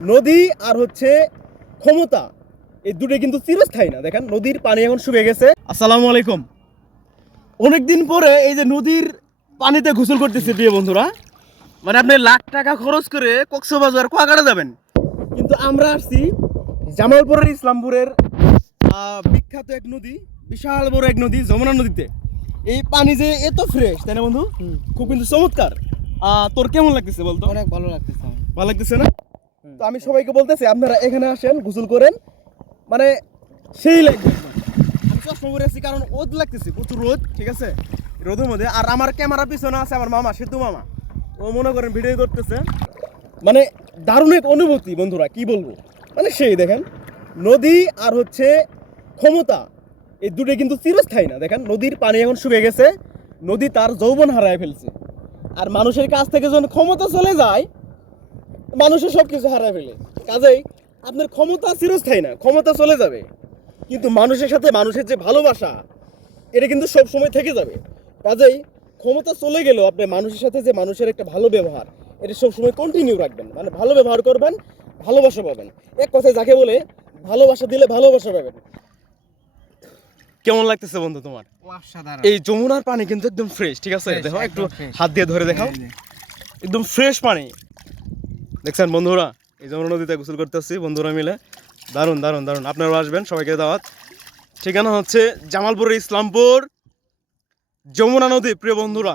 নদী আর হচ্ছে ক্ষমতা, এই দুটো কিন্তু চিরস্থায়ী না। দেখেন নদীর পানি এখন শুকিয়ে গেছে। আসসালামু আলাইকুম। অনেকদিন পরে এই যে নদীর পানিতে গোসল করতেছে প্রিয় বন্ধুরা। মানে আপনি লাখ টাকা খরচ করে কক্সবাজার কুয়াকাটা যাবেন, কিন্তু আমরা আসছি জামালপুরের ইসলামপুরের বিখ্যাত এক নদী, বিশাল বড় এক নদী, যমুনা নদীতে। এই পানি যে এত ফ্রেশ, তাই না বন্ধু? খুব কিন্তু চমৎকার। তোর কেমন লাগতেছে বলতো? অনেক ভালো লাগতেছে আমার। ভালো লাগতেছে না? তো আমি সবাইকে বলতেছি আপনারা এখানে আসেন, গোসল করেন, মানে সেই লাগবে একদম। আমি চশমা পরে আছি কারণ রোদ লাগতেছে, প্রচুর রোদ, ঠিক আছে? রোদের মধ্যে আর আমার ক্যামেরা পিছনে আছে আমার মামা, সেতু মামা। ও মনে করেন ভিডিও করতেছে। মানে দারুণ এক অনুভূতি বন্ধুরা, কি বলবো, মানে সেই দেখেন নদী আর হচ্ছে ক্ষমতা, এই দুটো কিন্তু চিরস্থায়ী না। দেখেন নদীর পানি এখন শুকিয়ে গেছে, নদী তার যৌবন হারায় ফেলছে। আর মানুষের কাছ থেকে যখন ক্ষমতা চলে যায়, মানুষের সব কিছু হারায় ফেলে। কাজেই আপনার ক্ষমতা চিরস্থায়ী না, ক্ষমতা চলে যাবে, কিন্তু মানুষের সাথে মানুষের যে ভালোবাসা, এটা কিন্তু সব সময় থেকে যাবে। কাজেই ক্ষমতা চলে গেলেও আপনি মানুষের সাথে যে মানুষের একটা ভালো ব্যবহার, এটা সবসময় কন্টিনিউ রাখবেন। মানে ভালো ব্যবহার করবেন, ভালোবাসা পাবেন। এক কথায় যাকে বলে ভালোবাসা দিলে ভালোবাসা পাবেন। কেমন লাগতেছে বন্ধু তোমার? অসাধারণ। এই যমুনার পানি কিন্তু একদম ফ্রেশ, ঠিক আছে? দেখো একটু হাত দিয়ে ধরে দেখাও, একদম ফ্রেশ পানি। দেখছেন বন্ধুরা, এই যমুনা নদীতে গোসল করতেছি বন্ধুরা মিলে। দারুণ দারুণ দারুণ। আপনারাও আসবেন, সবাইকে দাওয়াত। ঠিকানা হচ্ছে জামালপুরের ইসলামপুর, যমুনা নদী প্রিয় বন্ধুরা।